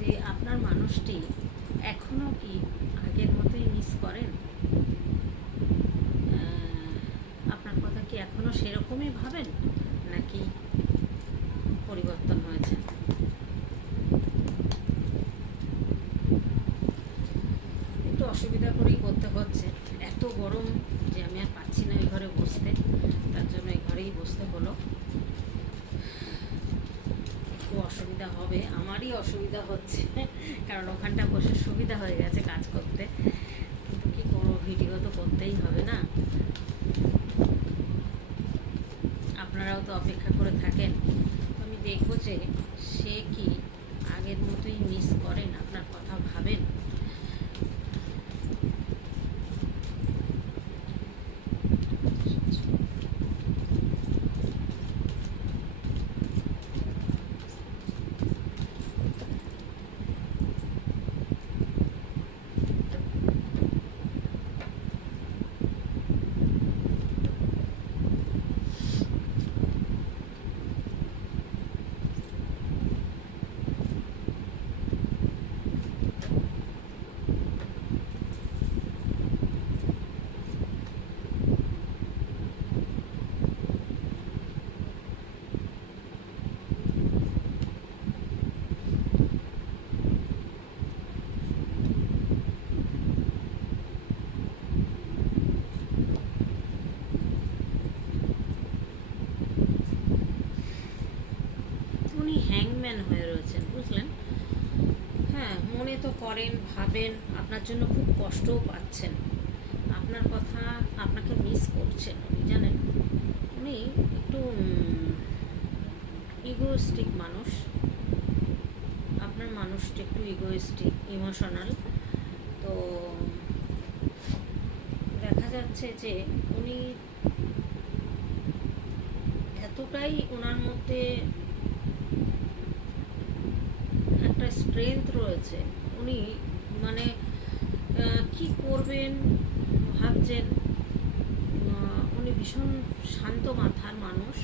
যে আপনার মানুষটি এখনও কি আগের মতোই মিস করেন? আপনার কথা কি এখনও সেরকমই ভাবেন? নাকি পরিবর্তন হয়েছে একটু অসুবিধা করেই করতে হচ্ছে এত গরম যে আমি আর পাচ্ছি না এই ঘরে বসতে তার জন্য এই ঘরেই বসতে হলো একটু অসুবিধা হবে, আমারই অসুবিধা হচ্ছে, কারণ ওখানটা বসে সুবিধা হয়ে গেছে কাজ করতে। কিন্তু কি করব, ভিডিও তো করতেই হবে না। আপনারাও তো অপেক্ষা করে থাকেন। আমি দেখব যে সে কি আগের মতোই মিস করেন আপনার কথা ভাবেন উনি হ্যাংম্যান হয়ে রয়েছেন বুঝলেন হ্যাঁ মনে তো করেন, ভাবেন, আপনার জন্য খুব কষ্টও পাচ্ছেন। আপনার কথা আপনাকে মিস করছেন উনি, জানেন? উনি একটু ইগোস্টিক মানুষ। আপনার মানুষটা একটু ইগোয়েস্টিক ইমোশনাল তো, দেখা যাচ্ছে যে উনি এতটাই ওনার মধ্যে একটা স্ট্রেংথ রয়েছে। উনি মানে কি করবেন, ভাবছেন উনি ভীষণ শান্ত মাথার মানুষ।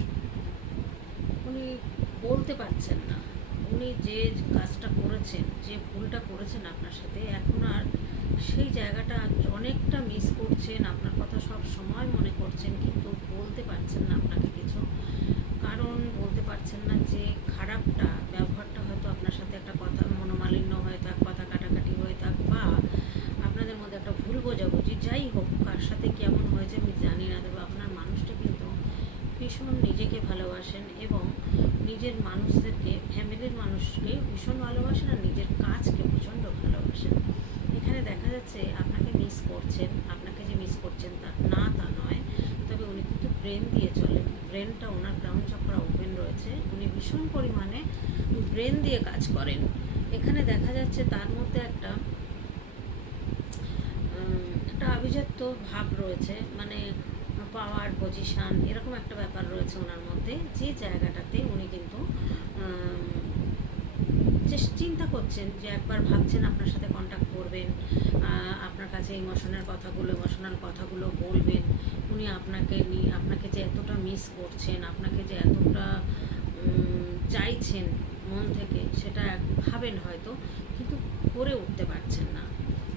উনি বলতে পারছেন না। উনি যে কাজটা করেছেন, যে ভুলটা করেছেন আপনার সাথে, এখন আর সেই জায়গাটা অনেকটা মিস করছেন। আপনার কথা সব সময় মনে করছেন, কিন্তু বলতে পারছেন না আপনাকে কিছু কারণ বলতে পারছেন না যে খারাপটা ব্যবহারটা হয়তো আপনার সাথে একটা কথা মনোমালিন্য হয়ে থাক কথা কাটাকাটি হয়ে থাক বা আপনাদের মধ্যে একটা ভুল বোঝাবুঝি যাই হোক কার সাথে কেমন হয়েছে আমি জানি না তবে আপনার মানুষটা কিন্তু ভীষণ নিজেকে ভালোবাসেন এবং নিজের মানুষদেরকে ফ্যামিলির মানুষকে ভীষণ ভালোবাসেন আর নিজের কাজকে প্রচণ্ড ভালোবাসেন এখানে দেখা যাচ্ছে আপনাকে মিস করছেন আপনাকে যে মিস করছেন তা না তা নয় তবে উনি কিন্তু ব্রেন দিয়ে চলেন ব্রেনটা ওনার গ্রাউন্ড চক্র ওপেন রয়েছে উনি ভীষণ পরিমাণে ব্রেন দিয়ে কাজ করেন। এখানে দেখা যাচ্ছে তার মধ্যে একটা একটা আভিজাত্য ভাব রয়েছে মানে পাওয়ার পজিশন এরকম একটা ব্যাপার রয়েছে ওনার মধ্যে। যে জায়গাটাতে উনি কিন্তু চিন্তা করছেন যে একবার ভাবছেন আপনার সাথে কন্ট্যাক্ট করবেন আপনার কাছে ইমোশনের কথাগুলো ইমোশনাল কথাগুলো বলবেন। উনি আপনাকে নিয়ে আপনাকে যে এতটা মিস করছেন, আপনাকে যে এতটা চাইছেন মন থেকে, সেটা ভাবেন হয়তো, কিন্তু করে উঠতে পারছেন না।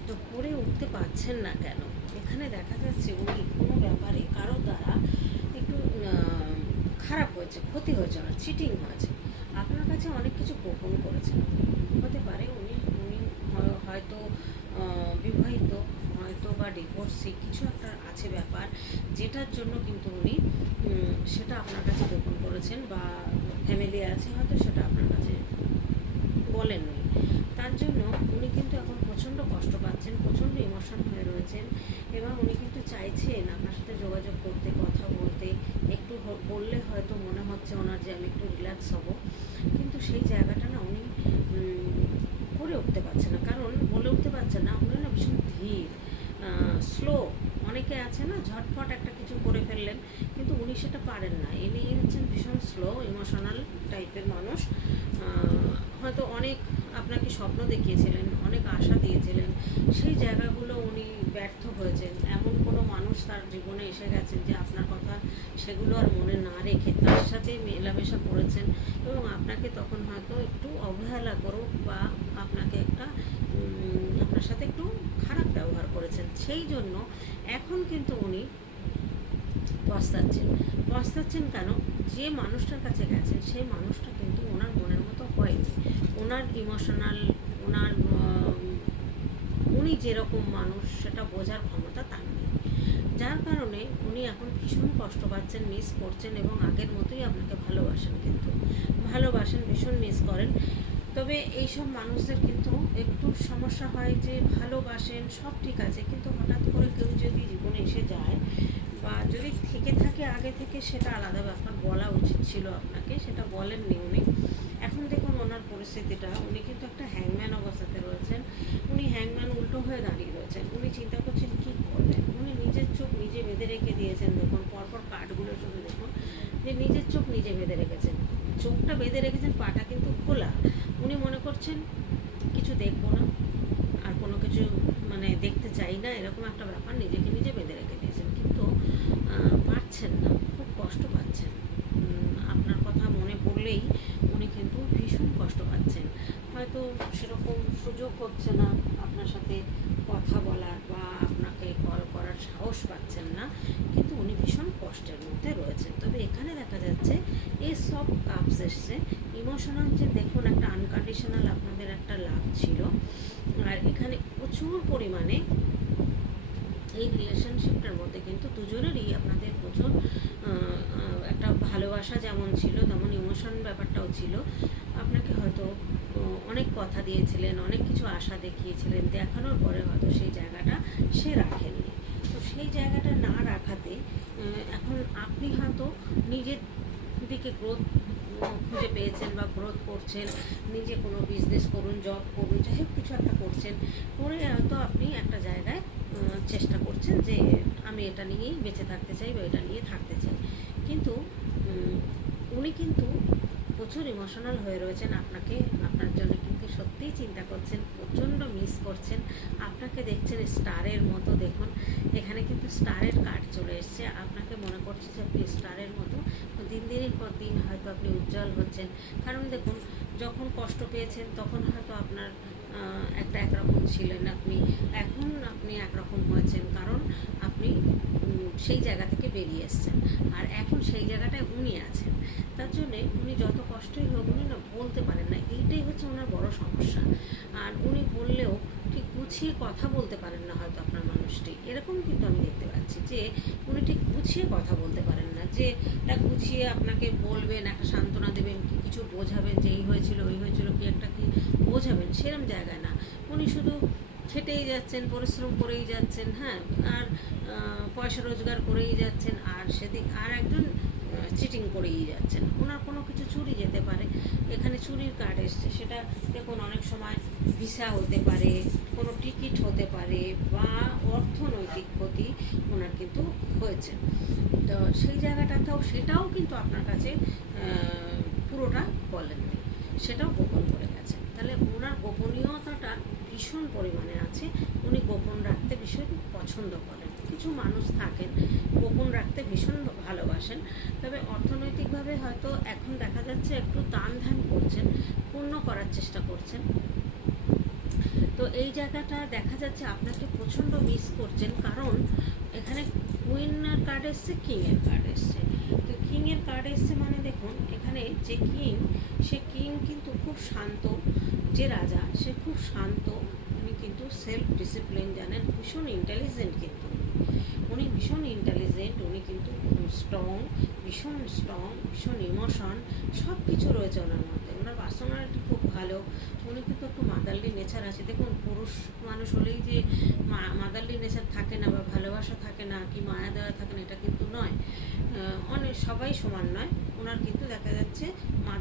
তো করে উঠতে পারছেন না কেন? এখানে দেখা যাচ্ছে উনি কোনো ব্যাপারে কারও দ্বারা একটু খারাপ হয়েছে, ক্ষতি হয়েছে না চিটিং হয়েছে। আপনার কাছে অনেক কিছু গোপন করেছেন। হতে পারে উনি উনি হয়তো বিবাহিত, হয়তো বা ডিভোর্সি কিছু একটা আছে ব্যাপার, যেটার জন্য কিন্তু উনি সেটা আপনার কাছে গোপন করেছেন বা ফ্যামিলি আছে হয়তো সেটা আপনার কাছে বলেননি। তার জন্য উনি কিন্তু এখন প্রচণ্ড কষ্ট পাচ্ছেন, প্রচণ্ড ইমোশন হয়ে রয়েছেন এবং উনি কিন্তু চাইছেন আপনার সাথে যোগাযোগ করতে, কথা বলতে। একটু বললে হয়তো মনে হচ্ছে ওনার যে আমি একটু রিল্যাক্স হব। কিন্তু সেই জায়গাটা না উনি করে উঠতে পারছে না। কারণ বলে উঠতে পারছে না, উনি না ভীষণ ধীর স্লো অনেকে আছে না ঝটফট একটা কিছু করে ফেললেন, কিন্তু উনি সেটা পারেন না। ইনি ভীষণ স্লো ইমোশনাল টাইপের মানুষ। হয়তো অনেক আপনাকে স্বপ্ন দেখিয়েছিলেন, অনেক আশা দিয়েছিলেন। সেই জায়গাগুলো উনি ব্যর্থ হয়েছেন। এমন কোনো মানুষ তার জীবনে এসে গেছেন যে আপনার কথা সেগুলো আর মনে না রেখে তার সাথে মেলামেশা করেছেন এবং আপনাকে তখন হয়তো একটু অবহেলা করুক বা আপনাকে একটা আপনার সাথে একটু খারাপ ব্যবহার করেছেন। সেই জন্য এখন কিন্তু উনি পস্তাচ্ছেন। পস্তাচ্ছেন কেন? যে মানুষটার কাছে গেছেন, সেই মানুষটা কিন্তু ওনার মনের মতো হয়নি। ওনার ইমোশনাল ওনার উনি যেরকম মানুষ, সেটা বোঝার ক্ষমতা তার নেই। যার কারণে উনি এখন ভীষণ কষ্ট পাচ্ছেন মিস করছেন এবং আগের মতোই আপনাকে ভালোবাসেন কিন্তু। ভালোবাসেন, ভীষণ মিস করেন। তবে এইসব মানুষদের কিন্তু একটু সমস্যা হয় যে ভালোবাসেন, সব ঠিক আছে। কিন্তু হঠাৎ করে কেউ যদি জীবনে এসে যায় বা যদি থেকে থাকে আগে থেকে, সেটা আলাদা ব্যাপার বলা উচিত ছিল আপনাকে, সেটা বলেননি উনি। এখন দেখুন ওনার পরিস্থিতিটা। উনি কিন্তু একটা হ্যাংম্যান অবস্থাতে রয়েছেন। উনি হ্যাংম্যান উল্টো হয়ে দাঁড়িয়ে রয়েছেন। উনি চিন্তা করছেন কী করবেন উনি নিজের চোখ নিজে বেঁধে রেখে দিয়েছেন, দেখুন। পরপর কাঠগুলো শুধু দেখুন যে নিজের চোখ নিজে বেঁধে রেখেছেন। চোখটা বেঁধে রেখেছেন, পাটা কিন্তু খোলা। উনি মনে করছেন, কিছু দেখব না, আর কোনো কিছু মানে দেখতে চাই না। এরকম একটা ব্যাপার নিজেকে নিজে বেঁধে রেখে দিয়েছেন। কিন্তু পারছেন না, খুব কষ্ট পাচ্ছেন। আপনার কথা মনে পড়লেই উনি কিন্তু ভীষণ কষ্ট পাচ্ছেন। হয়তো সেরকম সুযোগ হচ্ছে না, আপনার সাথে কথা বলার বা আপনাকে কল করার সাহস পাচ্ছেন না, কিন্তু উনি ভীষণ কষ্টের মধ্যে রয়েছেন। তবে এখানে দেখা যাচ্ছে এসছে। ইমোশনাল যে দেখুন, একটা আনকন্ডিশনাল আপনাদের একটা লাভ ছিল। আর এখানে প্রচুর পরিমাণে এই রিলেশনশিপটার মধ্যে কিন্তু দুজনেরই আপনাদের প্রচুর একটা ভালোবাসা যেমন ছিল, তেমন ইমোশন ব্যাপারটাও ছিল। আপনাকে হয়তো অনেক কথা দিয়েছিলেন, অনেক কিছু আশা দেখিয়েছিলেন, দেখানোর পরে হয়তো সেই জায়গাটা সে রাখেননি। তো সেই জায়গাটা না রাখাতে এখন আপনি হয়তো নিজের দিকে গ্রোথ পেয়েছেন বা গ্রোথ করছেন, নিজে কোনো বিজনেস করুন জব করুন, যাই হোক, কিছু একটা করছেন, করে হয়তো আপনি একটা জায়গায় চেষ্টা করছেন যে আমি এটা নিয়েই বেঁচে থাকতে চাই বা এটা নিয়ে থাকতে চাই। কিন্তু উনি কিন্তু প্রচুর ইমোশনাল হয়ে রয়েছেন আপনাকে। আপনার জন্য কিন্তু সত্যিই চিন্তা করছেন, প্রচণ্ড মিস করছেন। আপনাকে দেখছেন স্টারের মতো, দেখুন। এখানে কিন্তু স্টারের কার্ড চলে এসছে। আপনাকে মনে করছে যে আপনি স্টারের মতো। দিন দিনের পর দিন হয়তো আপনি উজ্জ্বল হচ্ছেন। কারণ দেখুন, যখন কষ্ট পেয়েছেন, তখন হয়তো আপনার একটা একরকম ছিলেন আপনি। এখন আপনি একরকম হয়েছেন কারণ আপনি সেই জায়গা থেকে বেরিয়ে এসছেন। আর এখন সেই জায়গাটায় উনি আছেন। তার জন্যে উনি যত কষ্টই হোক, উনি না বলতে পারেন না। এইটাই হচ্ছে ওনার বড় সমস্যা। আর উনি বললেও ঠিক গুছিয়ে কথা বলতে পারেন না হয়তো আপনার মানুষটি। এরকম কিন্তু আমি দেখতে পাচ্ছি যে উনি ঠিক গুছিয়ে কথা বলতে পারেন না, যে একটা গুছিয়ে আপনাকে বলবেন, একটা সান্ত্বনা দেবেন, কি কিছু বোঝাবেন যে এই হয়েছিল, ওই হয়েছিল, কি একটা কি বোঝাবেন, সেরম জায়গায় না। উনি শুধু খেটেই যাচ্ছেন, পরিশ্রম করেই যাচ্ছেন হ্যাঁ আর পয়সা রোজগার করেই যাচ্ছেন, আর সেদিক, আর একজন চিটিং করেই যাচ্ছেন। ওনার কোনো কিছু চুরি যেতে পারে। এখানে চুরির কার্ড এসছে, সেটা দেখুন অনেক সময় ভিসা হতে পারে, কোনো টিকিট হতে পারে বা অর্থনৈতিক ক্ষতি ওনার কিন্তু হয়েছে। তো সেই জায়গাটাতেও সেটাও কিন্তু আপনার কাছে পুরোটা বলেননি সেটাও গোপন করে গেছেন তাহলে ওনার গোপনীয়তাটা ভীষণ পরিমাণে আছে। উনি গোপন রাখতে ভীষণ পছন্দ করেন। কিছু মানুষ থাকেন গোপন রাখতে ভীষণ ভালোবাসেন। তবে অর্থনৈতিকভাবে হয়তো এখন দেখা যাচ্ছে একটু টান ধ্যান করছেন, পূর্ণ করার চেষ্টা করছেন। তো এই জায়গাটা দেখা যাচ্ছে আপনাকে প্রচণ্ড মিস করছেন, কারণ এখানে কুইনের কার্ড এসছে কিংয়ের কার্ড এসছে। তো কিংয়ের কার্ড এসছে মানে দেখুন, এখানে যে কিং সে কিং কিন্তু খুব শান্ত। যে রাজা, সে খুব শান্ত। উনি কিন্তু সেলফ ডিসিপ্লিন জানেন, ভীষণ ইন্টেলিজেন্ট কিন্তু। উনি। ভীষণ ইন্টেলিজেন্ট উনি কিন্তু স্ট্রং ভীষণ স্ট্রং ভীষণ ইমোশন সব কিছু রয়েছে ওনার মধ্যে। ওনার পার্সোনালিটি খুব ভালো, উনি কিন্তু একটু মাদারলি নেচার আছে। দেখুন, পুরুষ মানুষ হলেই যে মাদারলি নেচার থাকে না বা ভালোবাসা থাকে না, কি মায়া দেওয়া থাকে না, এটা কিন্তু নয়। অনেক, সবাই সমান নয়। ওনার কিন্তু দেখা যাচ্ছে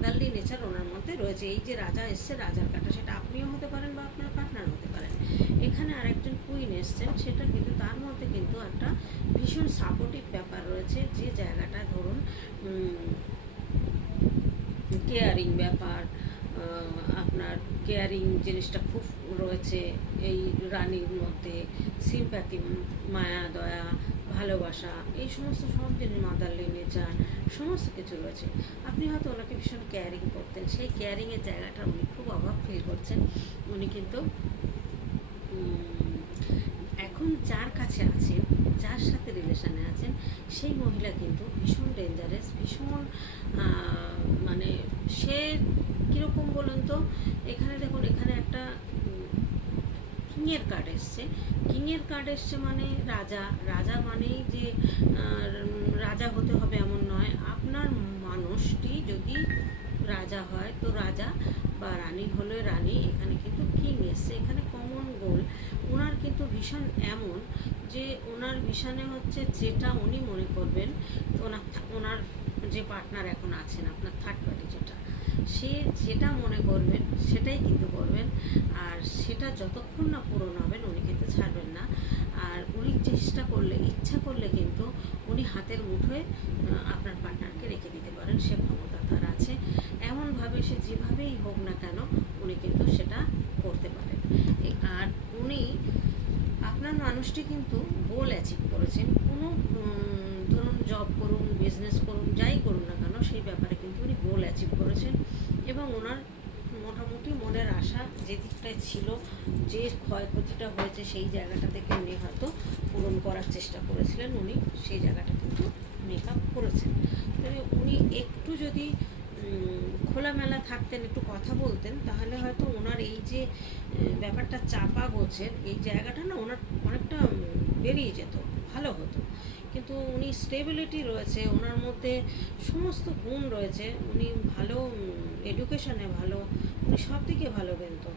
মাদারলি নেচার ওনার মধ্যে রয়েছে। এই যে রাজা এসছে, রাজার কাটা, সেটা আপনিও হতে পারেন বা আপনার পার্টনার হতে পারেন। এখানে আরেকজন কুইন এসছেন, সেটা কিন্তু তার মধ্যে কিন্তু একটা ভীষণ সাপোর্টিভ ব্যাপার রয়েছে। যে জায়গাটা ধরুন কেয়ারিং ব্যাপার আপনার কেয়ারিং জিনিসটা খুব রয়েছে এই রানীর মধ্যে। সিম্প্যাথি মায়া, দয়া ভালোবাসা, এই সমস্ত সব জিনিস মাদারলি নেচার সমস্ত কিছু রয়েছে। আপনি হয়তো ওনাকে ভীষণ কেয়ারিং করতেন। সেই কেয়ারিংয়ের জায়গাটা উনি খুব অভাব ফিল করছেন। উনি কিন্তু এখন যার কাছে আছেন, যার সাথে রিলেশনে আছেন, সেই মহিলা কিন্তু ভীষণ ডেঞ্জারাস ভীষণ মানে সে কীরকম বলুন তো, এখানে দেখুন, এখানে একটা কিংয়ের কার্ড এসছে। কিংয়ের কার্ড এসছে মানে রাজা। রাজা মানেই যে রাজা হতে হবে এমন নয়। আপনার মানুষটি যদি রাজা হয়, তো রাজা বা রানী হলে রানী। এখানে কিন্তু কিং এসছে। এখানে কমন গোল। ওনার কিন্তু ভীষণ এমন যে, ওনার ভীষণে হচ্ছে যেটা উনি মনে করবেন, ওনার ওনার যে পার্টনার এখন আছেন, আপনার থার্ড পার্টি যেটা। সে যেটা মনে করবেন, সেটাই কিন্তু করবেন। আর সেটা যতক্ষণ না পূরণ হবেন, উনি কিন্তু ছাড়বেন না। আর উনি চেষ্টা করলে, ইচ্ছা করলে কিন্তু উনি হাতের মুঠোয় আপনার পার্টনারকে রেখে দিতে পারেন। সে ক্ষমতা তার আছে। এমনভাবে সে যেভাবেই হোক না কেন, উনি কিন্তু সেটা করতে পারেন। আর উনি আপনার মানুষটি কিন্তু গোল অ্যাচিভ করেছেন। কোনো ধরুন জব করুন বিজনেস করুন, যাই করুন না কেন, সেই ব্যাপারে কিন্তু উনি গোল অ্যাচিভ করেছেন। এবং ওনার মোটামুটি মনের আশা যে দিকটায় ছিল, যে ক্ষয়ক্ষতিটা হয়েছে সেই জায়গাটা থেকে উনি হয়তো পূরণ করার চেষ্টা করেছিলেন, উনি সেই জায়গাটা কিন্তু মেক আপ করেছেন। তবে উনি একটু যদি খোলামেলা থাকতেন, একটু কথা বলতেন, তাহলে হয়তো ওনার এই যে ব্যাপারটা চাপা গোছের এই জায়গাটা না ওনার অনেকটা বেরিয়ে যেত, ভালো হতো। কিন্তু উনি স্টেবিলিটি রয়েছে, ওনার মধ্যে সমস্ত গুণ রয়েছে, উনি ভালো এডুকেশনে ভালো, উনি সব দিকে ভালো কিন্তু।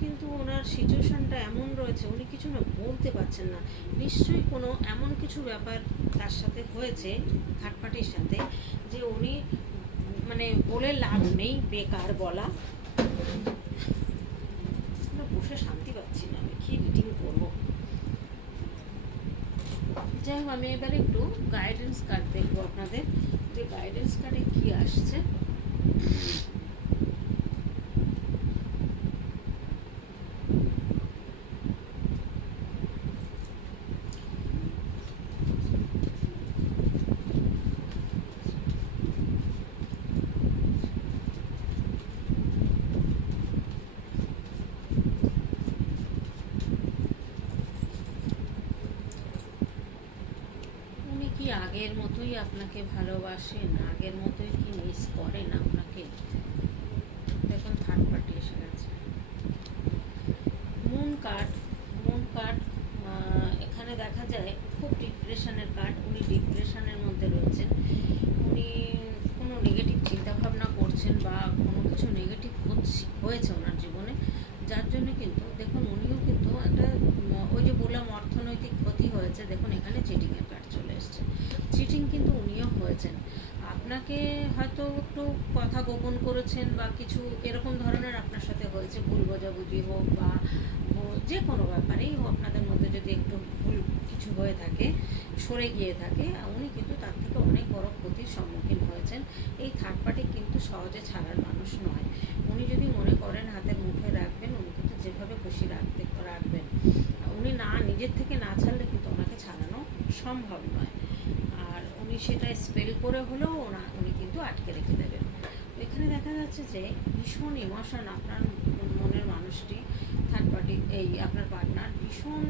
কিন্তু ওনার সিচুয়েশনটা এমন রয়েছে, উনি কিছু না বলতে পারছেন না। নিশ্চয়ই কোনো এমন কিছু ব্যাপার তার সাথে হয়েছে থার্ড পার্টির সাথে, যে উনি মানে বলে লাভ নেই, বেকার বলা। বসে শান্তি পাচ্ছি না, আমি কি রিডিং করব? যাই হোক, আমি এবার একটু গাইডেন্স কার্ড দেখব আপনাদের, যে গাইডেন্স কার্ডে কি আসছে উনি কি আগের আপনাকে ভালোবাসেন আগের মতোই কি মিস করেন আপনাকে দেখুন থার্ড পার্টি এসে গেছে মুন কার্ড মুন কার্ড এখানে দেখা যায় খুব ডিপ্রেশনের কার্ড উনি ডিপ্রেশনের মধ্যে রয়েছেন উনি কোনো নেগেটিভ চিন্তাভাবনা করছেন বা কোনো কিছু নেগেটিভ হয়েছে ওনার জীবনে যার জন্য কিন্তু দেখুন উনিও কিন্তু একটা উম, ওই যে বললাম অর্থনৈতিক ক্ষতি হয়েছে দেখুন এখানে চিটিংয়ের কার্ড চলে এসছে চিটিং কিন্তু উনিও হয়েছেন আপনাকে হয়তো একটু কথা গোপন করেছেন বা কিছু এরকম ধরনের আপনার সাথে হয়েছে, ভুল বোঝাবুঝি হোক বা যে কোনো ব্যাপারেই হোক, আপনাদের মধ্যে যদি একটু ভুল কিছু হয়ে থাকে, সরে গিয়ে থাকে, উনি কিন্তু তার থেকে অনেক বড় ক্ষতির সম্মুখীন হয়েছেন। এই থার্ড পার্টি কিন্তু সহজে ছাড়ার মানুষ নয়। উনি যদি মনে করেন হাতের মুখে রাখবেন, উনি কিন্তু যেভাবে খুশি রাখতে রাখবেন। উনি না, নিজের থেকে না ছাড়লে কিন্তু ওনাকে ছাড়ানো সম্ভব নয়। আর উনি সেটা স্পেল করে হলেও ওনা, উনি কিন্তু আটকে রেখে দেবেন। এখানে দেখা যাচ্ছে যে ভীষণ ইমোশন আপনার মনের মানুষটি থার্ড পার্টি এই আপনার পার্টনার ভীষণ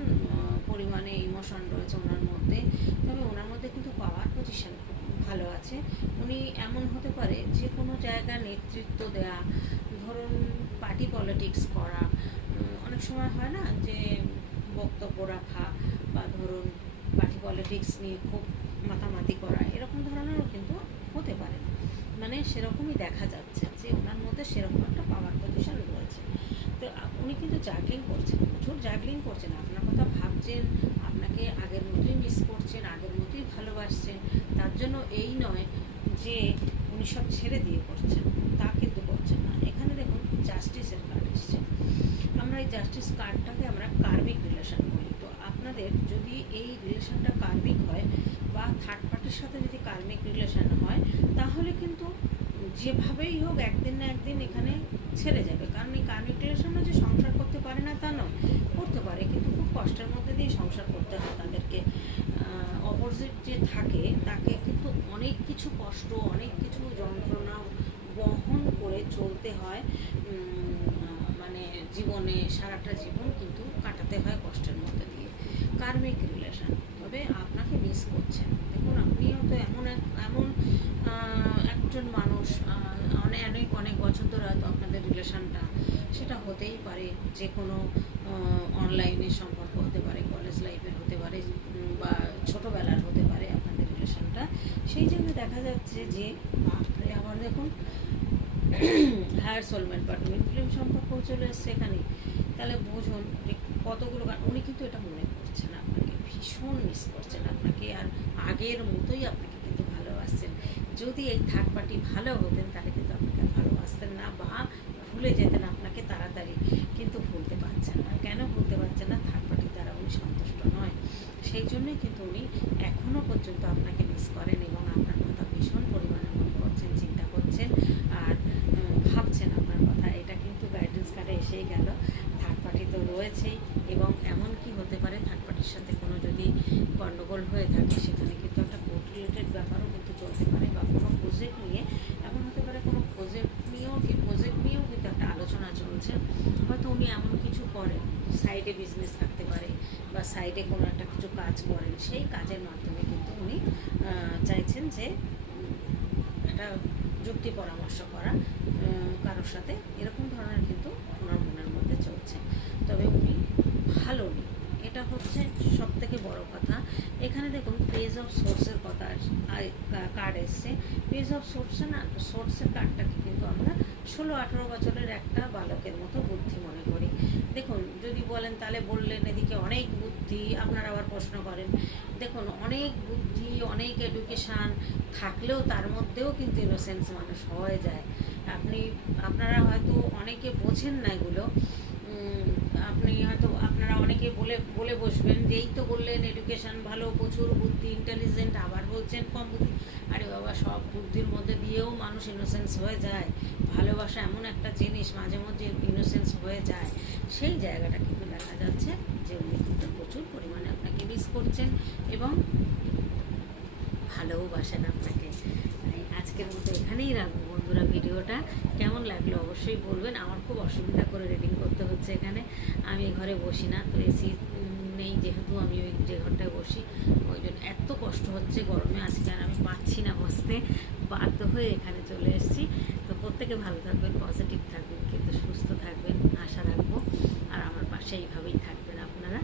পরিমাণে ইমোশন রয়েছে ওনার মধ্যে। তবে ওনার মধ্যে কিন্তু পাওয়ার পজিশন ভালো আছে। উনি এমন হতে পারে যে কোনো জায়গায় নেতৃত্ব দেয়া, ধরুন পার্টি পলিটিক্স করা অনেক সময় হয় না যে বক্তব্য রাখা বা ধরুন পার্টি পলিটিক্স নিয়ে খুব মাতামাতি করা, এরকম ধরনেরও কিন্তু হতে পারে। মানে সেরকমই দেখা যাচ্ছে যে ওনার মধ্যে সেরকম একটা পাওয়ার পজিশন রয়েছে। তো উনি কিন্তু জাগলিং করছেন, প্রচুর জাগলিং করছেন। আপনার কথা ভাবছেন, আপনাকে আগের মতোই মিস করছেন, আগের মতোই ভালোবাসছেন। তার জন্য এই নয় যে উনি সব ছেড়ে দিয়ে করছেন তা কিন্তু করছেন না এখানে দেখুন জাস্টিসের কার্ড এসছে আমরা এই জাস্টিস কার্ডটাকে আমরা কার্মিক রিলেশন বলি। তো আপনাদের যদি এই রিলেশনটা কার্মিক হয় বা থার্ড পার্টির সাথে যদি কার্মিক রিলেশন হয়, তাহলে কিন্তু যেভাবেই হোক একদিন না একদিন এখানে ছেড়ে যাবে। কারণ এই কার্মিক রিলেশনও যে সংসার করতে পারে না তা নয়, করতে পারে। কিন্তু খুব কষ্টের মধ্যে দিয়ে সংসার করতে হয় তাদেরকে। অপোজিট যে থাকে, তাকে কিন্তু অনেক কিছু কষ্ট, অনেক কিছু যন্ত্রণা বহন করে চলতে হয়। জীবনে, সারাটা জীবন কিন্তু কাটাতে হয় কষ্টের মধ্যে দিয়ে। কার্মিক রিলেশন তবে আপনাকে মিস করছেন। দেখুন, আপনিও তো এমন এক, এমন একজন মানুষ অনেক অনেক অনেক বছর ধরে হয়তো আপনাদের রিলেশনটা সেটা হতেই পারে যে কোনো অনলাইনের সম্পর্ক হতে পারে কলেজ লাইফের হতে পারে বা ছোটোবেলার হতে পারে আপনাদের রিলেশনটা সেই জন্য দেখা যাচ্ছে যে, বাপরে, আবার দেখুন হায়ার সোলমেন্ট বা ফিল্ম সম্পর্কও চলে এসছে এখানে, তাহলে বুঝুন যে কতগুলো গান, উনি কিন্তু এটা মনে করছেন আপনাকে ভীষণ মিস করছেন আপনাকে, আর আগের মতোই আপনাকে কিন্তু ভালোবাসছেন। যদি এই থার্ড পার্টি ভালো হতেন, তাহলে কিন্তু আপনাকে ভালোবাসতেন না বা ভুলে যেতেন আপনাকে তাড়াতাড়ি, কিন্তু ভুলতে পারছেন না। কেন ভুলতে পারছেন না? থার্ড পার্টির দ্বারা উনি সন্তুষ্ট নয়। সেই জন্যই কিন্তু উনি এখনও পর্যন্ত আপনাকে মিস করেন এবং আপনার কথা ভীষণ পরিমাণে মনে করছেন, চিন্তা করছেন, আর ভাবছেন আপনার কথা এটা কিন্তু গাইডেন্স কার্ডে এসেই গেল। থার্ড পার্টি তো রয়েছেই এবং এমন কি হতে পারে? থার্ড পার্টির সাথে কোনো যদি গণ্ডগোল হয়ে থাকে, সেখানে কিন্তু একটা কোর্ট রিলেটেড ব্যাপারও কিন্তু চলতে পারে বা কোনো প্রজেক্ট নিয়ে এমন হতে পারে, কোনো প্রজেক্ট নিয়েও কি প্রজেক্ট নিয়েও কিন্তু একটা আলোচনা চলছে। হয়তো উনি এমন কিছু করেন সাইডে বিজনেস থাকতে পারে বা সাইডে কোনো একটা কিছু কাজ করেন, সেই কাজের মাধ্যমে কিন্তু উনি চাইছেন যে একটা যুক্তি পরামর্শ করা কারোর সাথে। এরকম ধরনের কিন্তু ওনার মনের মধ্যে চলছে তবে উনি ভালো নেই এটা হচ্ছে সব থেকে বড় কথা। এখানে দেখুন পেজ অফ সোর্সের কথা কার্ড এসছে। পেজ অফ সোর্সে না সোর্সের কার্ডটাকে কিন্তু আমরা ষোলো, আঠেরো বছরের একটা বালকের মতো বুদ্ধি মনে করি। দেখুন, যদি বলেন তাহলে বললেন এদিকে অনেক বুদ্ধি, আপনারা আবার প্রশ্ন করেন। দেখুন, অনেক বুদ্ধি, অনেক এডুকেশান থাকলেও তার মধ্যেও কিন্তু ইনোসেন্স মানুষ হয়ে যায়। আপনি, আপনারা হয়তো অনেকে বোঝেন না এগুলো। আপনি হয়তো অনেকে বলে বলে বসবেন যে, এই তো বললেন এডুকেশান ভালো, প্রচুর বুদ্ধি ইন্টেলিজেন্ট আবার বলছেন কম বুদ্ধি। আরে বাবা, সব বুদ্ধির মধ্যে দিয়েও মানুষ ইনোসেন্স হয়ে যায়। ভালোবাসা এমন একটা জিনিস, মাঝে মধ্যে ইনোসেন্স হয়ে যায়। সেই জায়গাটা কিন্তু দেখা যাচ্ছে যে উনি কিন্তু প্রচুর পরিমাণে আপনাকে মিস করছেন এবং ভালোবাসেন আপনাকে। তাই আজকের মতো এখানেই রাখব বন্ধুরা ভিডিওটা। কেমন লাগল অবশ্যই বলবেন। আমার খুব অসুবিধা করে রেডিং করতে হচ্ছে এখানে। আমি ঘরে বসি না, তো এসি নেই যেহেতু আমি ওই যে ঘরটায় বসি। ওই জন্য এত কষ্ট হচ্ছে গরমে আজকে আর আমি পাচ্ছি না বসতে। বাধ্য হয়ে এখানে চলে এসেছি। তো প্রত্যেকে ভালো থাকবেন পজিটিভ থাকবেন, কিন্তু সুস্থ থাকবেন, আশা রাখব। আর আমার পাশে এইভাবেই থাকবেন আপনারা।